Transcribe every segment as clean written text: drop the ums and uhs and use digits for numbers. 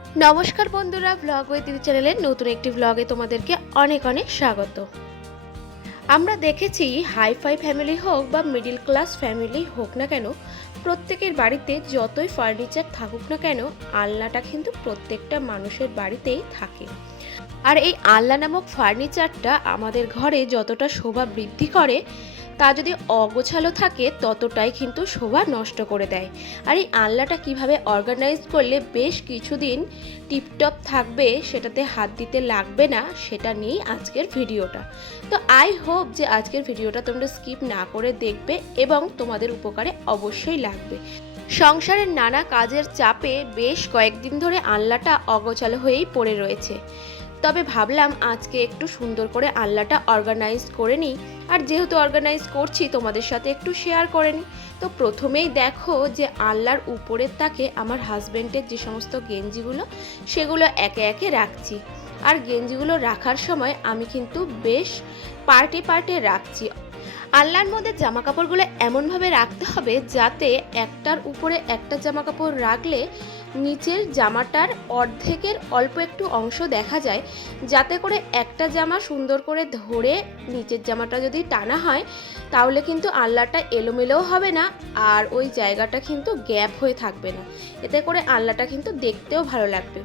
নমস্কার বন্ধুরা, blog with দিদি চ্যানেলের নতুন একটি ব্লগে তোমাদেরকে অনেক অনেক স্বাগত। আমরা দেখেছি হাইফাই ফ্যামিলি হোক বা মিডিল ক্লাস ফ্যামিলি হোক না কেন, প্রত্যেকের বাড়িতে যতই ফার্নিচার থাকুক না কেন, আলনাটা কিন্তু প্রত্যেকটা মানুষের বাড়িতেই থাকে। আর এই আলনা নামক ফার্নিচারটা আমাদের ঘরে যতটা শোভা বৃদ্ধি করে, তা যদি অগোছালো থাকে ততটাই কিন্তু শোভা নষ্ট করে দেয়। আর এই আলনাটা কিভাবে অর্গানাইজ করলে বেশ কিছুদিন টিপটপ থাকবে, সেটাতে হাত দিতে লাগবে না, সেটা নিয়েই আজকের ভিডিওটা। তো আই হোপ যে আজকের ভিডিওটা তোমরা স্কিপ না করে দেখবে এবং তোমাদের উপকারে অবশ্যই লাগবে। সংসারের নানা কাজের চাপে বেশ কয়েকদিন ধরে আলনাটা অগোছালো হয়েই পড়ে রয়েছে। তবে ভাবলাম আজকে একটু সুন্দর করে আলনাটা অর্গানাইজ করে নিই। আর যেহেতু অর্গানাইজ করছি, তোমাদের সাথে একটু শেয়ার করে নিই। তো প্রথমেই দেখো যে আলনার উপরের তাকে আমার হাজব্যান্ডের যে সমস্ত গেঞ্জিগুলো, সেগুলো একে একে রাখছি। আর গেঞ্জিগুলো রাখার সময় আমি কিন্তু বেশ পার্টে পার্টে রাখছি। আলনার মধ্যে জামা কাপড়গুলো এমনভাবে রাখতে হবে যাতে একটার উপরে একটা জামা কাপড় রাখলে নিচের জামাটার অর্ধেকের অল্প একটু অংশ দেখা যায়, যাতে করে একটা জামা সুন্দর করে ধরে নিচের জামাটা যদি টানা হয় তাহলে কিন্তু আলনাটা এলোমেলোও হবে না, আর ওই জায়গাটা কিন্তু গ্যাপ হয়ে থাকবে না। এতে করে আলনাটা কিন্তু দেখতেও ভালো লাগবে।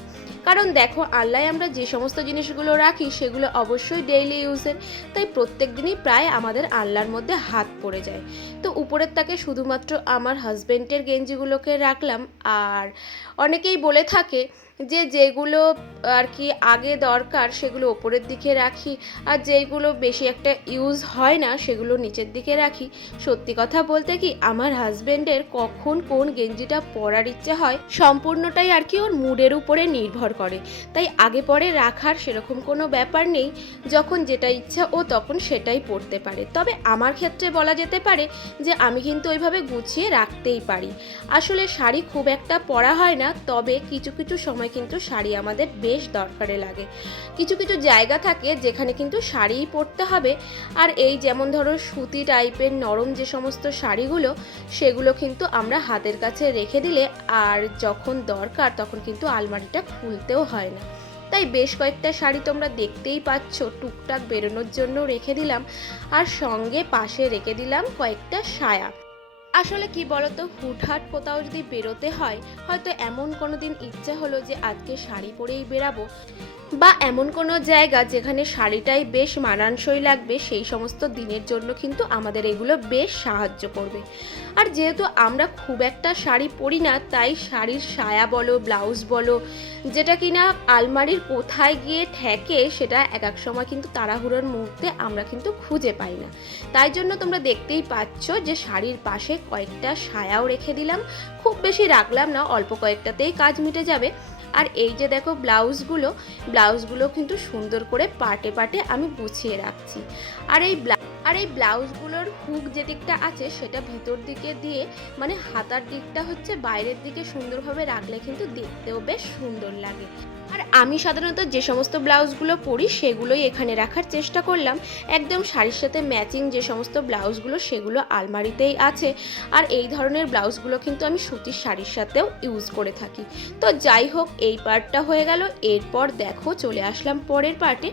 কারণ দেখো, আলনায় আমরা যে সমস্ত জিনিসগুলো রাখি সেগুলো অবশ্যই ডেইলি ইউজের, তাই প্রত্যেক দিনই প্রায় আমাদের আলনার মধ্যে হাত পড়ে যায়। তো উপরের তাকে শুধুমাত্র আমার হাজব্যান্ডের গেঞ্জিগুলোকে রাখলাম। আর অনেকেই বলে থাকে যে যেগুলো আর কি আগে দরকার সেগুলো ওপরের দিকে রাখি, আর যেগুলো বেশি একটা ইউজ হয় না সেগুলো নিচের দিকে রাখি। সত্যি কথা বলতে কি, আমার হাজব্যান্ডের কখন কোন গেঞ্জিটা পরার ইচ্ছে হয় সম্পূর্ণটাই আর কি ওর মুডের উপরে নির্ভর করে। তাই আগে পরে রাখার সেরকম কোনো ব্যাপার নেই, যখন যেটা ইচ্ছা ও তখন সেটাই পরতে পারে। তবে আমার ক্ষেত্রে বলা যেতে পারে যে আমি কিন্তু ওইভাবে গুছিয়ে রাখতেই পারি। আসলে শাড়ি খুব একটা পরা হয় না, তবে কিছু কিছু সময় কিন্তু শাড়ি আমাদের বেশ দরকারে লাগে। কিছু কিছু জায়গা থাকে যেখানে কিন্তু শাড়িই পরতে হবে। আর এই যেমন ধরো সুতি টাইপের নরম যে সমস্ত শাড়িগুলো, সেগুলো কিন্তু আমরা হাতের কাছে রেখে দিলে আর যখন দরকার তখন কিন্তু আলমারিটা খুলতেও হয় না। তাই বেশ কয়েকটা শাড়ি তোমরা দেখতেই পাচ্ছ টুকটাক বেরোনোর জন্য রেখে দিলাম, আর সঙ্গে পাশে রেখে দিলাম কয়েকটা সায়া। আসলে কি বলতো, হুটহাট কোথাও যদি বেরোতে হয়, হয়তো এমন কোনো দিন ইচ্ছে হলো যে আজকে শাড়ি পরেই বেরাবো, বা এমন কোনো জায়গা যেখানে শাড়িটাই বেশ মানানসই লাগবে, সেই সমস্ত দিনের জন্য কিন্তু আমাদের এগুলো বেশ সাহায্য করবে। আর যেহেতু আমরা খুব একটা শাড়ি পরি না, তাই শাড়ির সায়া বলো ব্লাউজ বলো, যেটা কিনা আলমারির কোথায় গিয়ে ঠেকে সেটা এক এক সময় কিন্তু তাড়াহুড়োর মুহূর্তে আমরা কিন্তু খুঁজে পাই না। তাই জন্য তোমরা দেখতেই পাচ্ছ যে শাড়ির পাশে কয়েকটা সায়াও রেখে দিলাম। খুব বেশি রাখলাম না, অল্প কয়েকটাতেই কাজ মিটে যাবে। আর এই যে দেখো ব্লাউজগুলো কিন্তু সুন্দর করে পাটে পাটে আমি গুছিয়ে রাখছি। আর এই ব্লাউজগুলোর হুক যে দিকটা আছে সেটা ভিতর দিকে দিয়ে, মানে হাতার দিকটা হচ্ছে বাইরের দিকে সুন্দরভাবে রাখলে কিন্তু দেখতেও বেশ সুন্দর লাগে। আর আমি সাধারণত যে সমস্ত ব্লাউজগুলো পরি সেগুলোই এখানে রাখার চেষ্টা করলাম। একদম শাড়ির সাথে ম্যাচিং যে সমস্ত ব্লাউজগুলো সেগুলো আলমারিতেই আছে। আর এই ধরনের ব্লাউজগুলো কিন্তু আমি সুতির শাড়ির সাথেও ইউজ করে থাকি। তো যাই হোক, এই পার্টটা হয়ে গেল। এরপর দেখো চলে আসলাম পরের পার্টে।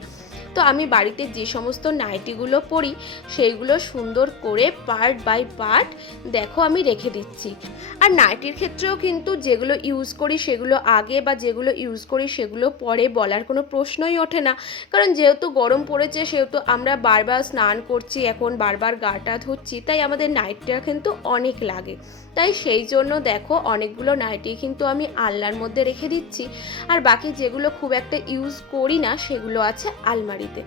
তো আমি বাড়িতে যে সমস্ত নাইটিগুলো পরি সেইগুলো সুন্দর করে পার্ট বাই পার্ট দেখো আমি রেখে দিচ্ছি। আর নাইটির ক্ষেত্রেও কিন্তু যেগুলো ইউজ করি সেগুলো আগে, বা যেগুলো ইউজ করি সেগুলো পরে বলার কোনো প্রশ্নই ওঠে না। কারণ যেহেতু গরম পড়েছে, সেহেতু আমরা বারবার স্নান করছি, এখন বারবার গাটা ধুচ্ছি, তাই আমাদের নাইটিটা কিন্তু অনেক লাগে। তাই সেই জন্য দেখো অনেকগুলো নাইটি কিন্তু আমি আলনার মধ্যে রেখে দিচ্ছি। আর বাকি যেগুলো খুব একটা ইউজ করি না সেগুলো আছে আলমারিতে।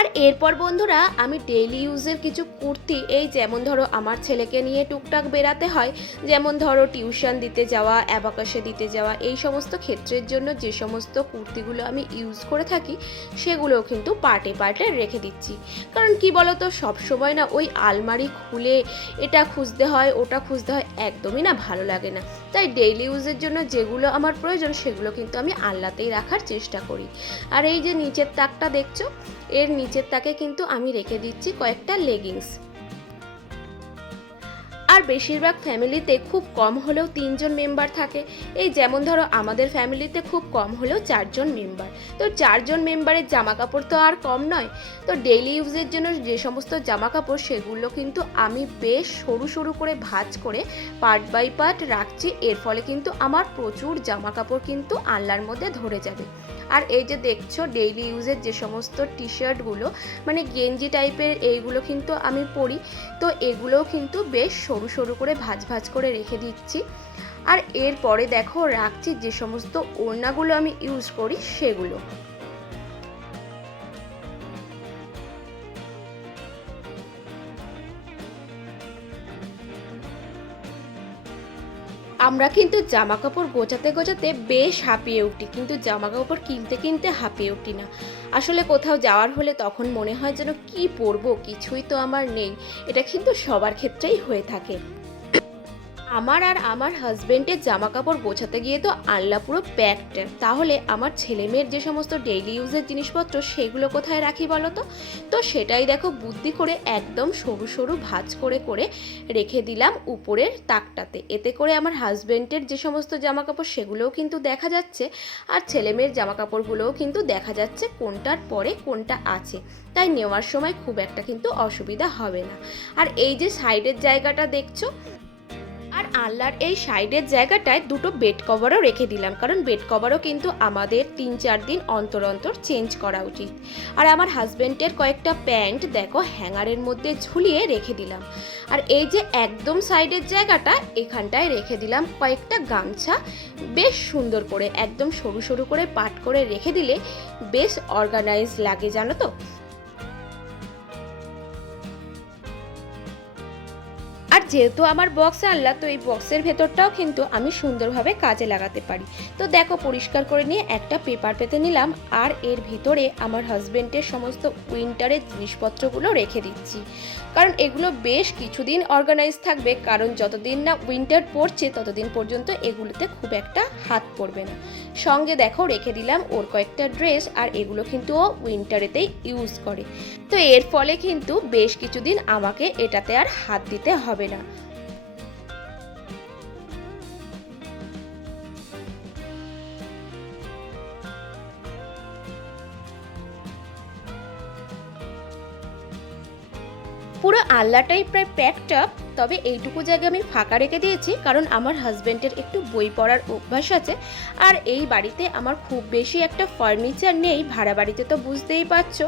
আর এরপর বন্ধুরা, আমি ডেইলি ইউজের কিছু কুর্তি, এই যেমন ধরো আমার ছেলেকে নিয়ে টুকটাক বেরাতে হয়, যেমন ধরো টিউশন দিতে যাওয়া, অ্যাবাকাসে দিতে যাওয়া, এই সমস্ত ক্ষেত্রের জন্য যে সমস্ত কুর্তিগুলো আমি ইউজ করে থাকি সেগুলোও কিন্তু পার্টে পার্টে রেখে দিচ্ছি। কারণ কি বলতো, সবসময় না ওই আলমারি খুলে এটা খুঁজতে হয় ওটা খুঁজতে হয়, একদমই না ভালো লাগে না। তাই ডেইলি ইউজের জন্য যেগুলো আমার প্রয়োজন সেগুলো কিন্তু আমি আলনাতেই রাখার চেষ্টা করি। আর এই যে নিচের তাকটা দেখছো, এর নিচের তাকে কিন্তু আমি রেখে দিচ্ছি কয়েকটা লেগিংস। আর বেশিরভাগ ফ্যামিলিতে খুব কম হলেও 3 জন মেম্বার থাকে। এই যেমন ধরো আমাদের ফ্যামিলিতে খুব কম হলেও 4 জন মেম্বার। তো 4 জন মেম্বারের জামা কাপড় তো আর কম নয়। তো ডেইলি ইউজের জন্য যে সমস্ত জামা কাপড় সেগুলো কিন্তু আমি বেশ সরু সরু করে ভাঁজ করে পার্ট বাই পার্ট রাখছি। এর ফলে কিন্তু আমার প্রচুর জামা কাপড় কিন্তু আলনার মধ্যে ধরে যাবে। আর এই যে দেখছো ডেইলি ইউজের যে সমস্ত টি শার্টগুলো মানে গেঞ্জি টাইপের এইগুলো কিন্তু আমি পরি। তো এগুলোও কিন্তু বেশ সরু সরু করে ভাঁজ ভাঁজ করে রেখে দিচ্ছি। আর এরপরে দেখো রাখছি যে সমস্ত ওড়নাগুলো আমি ইউজ করি সেগুলো। আমরা কিন্তু জামা কাপড় গোছাতে গোছাতে বেশ হাঁপিয়ে উঠি, কিন্তু জামা কাপড় কিনতে কিনতে হাঁপিয়ে উঠি না। আসলে কোথাও যাওয়ার হলে তখন মনে হয় যেন কি পরবো, কিছুই তো আমার নেই। এটা কিন্তু সবার ক্ষেত্রেই হয়ে থাকে। আমার আর আমার হাজবেন্ডের জামা কাপড় গোছাতে গিয়ে তো আনলা পুরো প্যাকড। তাহলে আমার ছেলে মেয়ের যে সমস্ত ডেইলি ইউজের জিনিসপত্র সেগুলো কোথায় রাখি বলো তো? তো সেটাই দেখো বুদ্ধি করে একদম সরু সরু ভাঁজ করে করে রেখে দিলাম উপরের তাকটাতে। এতে করে আমার হাজবেন্ডের যে সমস্ত জামা কাপড় সেগুলোও কিন্তু দেখা যাচ্ছে, আর ছেলে মেয়ের জামা কাপড়গুলোও কিন্তু দেখা যাচ্ছে কোনটার পরে কোনটা আছে। তাই নেওয়ার সময় খুব একটা কিন্তু অসুবিধা হবে না। আর এই যে সাইডের জায়গাটা দেখছো, আর আলনার এই সাইডের জায়গাটায় দুটো বেড কভারও রেখে দিলাম, কারণ বেড কভারও কিন্তু আমাদের 3-4 দিন অন্তর অন্তর চেঞ্জ করা উচিত। আর আমার হাজবেন্ডের কয়েকটা প্যান্ট দেখো হ্যাঙ্গারের মধ্যে ঝুলিয়ে রেখে দিলাম। আর এই যে একদম সাইডের জায়গাটা এখানটায় রেখে দিলাম কয়েকটা গামছা, বেশ সুন্দর করে একদম সরু সরু করে পাট করে রেখে দিলে বেশ অর্গানাইজ লাগে জানো তো। আর যেহেতু আমার বক্স আনলা, তো এই বক্সের ভেতরটাও কিন্তু আমি সুন্দরভাবে কাজে লাগাতে পারি। তো দেখো পরিষ্কার করে নিয়ে একটা পেপার পেতে নিলাম, আর এর ভিতরে আমার হাজবেন্ডের সমস্ত উইন্টারের জিনিসপত্রগুলো রেখে দিচ্ছি, কারণ এগুলো বেশ কিছুদিন অর্গানাইজ থাকবে। কারণ যতদিন না উইন্টার পড়ছে ততদিন পর্যন্ত এগুলোতে খুব একটা হাত পড়বে না। সঙ্গে দেখো রেখে দিলাম ওর কয়েকটা ড্রেস, আর এগুলো কিন্তু ও উইন্টারেতেই ইউজ করে। তো এর ফলে কিন্তু বেশ কিছুদিন আমাকে এটাতে আর হাত দিতে হবে না। পুরো আলনাটাই প্রায় প্যাকড আপ। তবে এইটুকু জায়গা আমি ফাঁকা রেখে দিয়েছি, কারণ আমার হাজবেন্ডের একটু বই পড়ার অভ্যাস আছে। আর এই বাড়িতে আমার খুব বেশি একটা ফার্নিচার নেই, ভাড়া বাড়িতে তো বুঝতেই পারছো।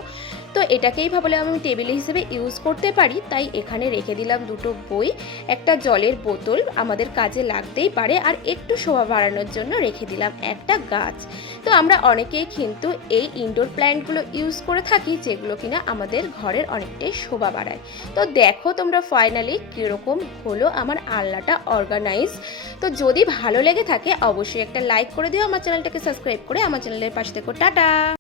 তো এটাকেই ভাবলাম আমি টেবিল হিসেবে ইউজ করতে পারি, তাই এখানে রেখে দিলাম দুটো বই, একটা জলের বোতল আমাদের কাজে লাগতেই পারে, আর একটু শোভা বাড়ানোর জন্য রেখে দিলাম একটা গাছ। তো আমরা অনেকেই কিন্তু এই ইনডোর প্ল্যান্টগুলো ইউজ করে থাকি, যেগুলো কিনা আমাদের ঘরের অনেকটাই শোভা বাড়ায়। তো দেখো তোমরা ফাইনালি কীরকম হলো আমার আলনাটা অর্গানাইজ। তো যদি ভালো লেগে থাকে অবশ্যই একটা লাইক করে দিও, আমার চ্যানেলটাকে সাবস্ক্রাইব করে আমার চ্যানেলের পাশে থেকো। টাটা।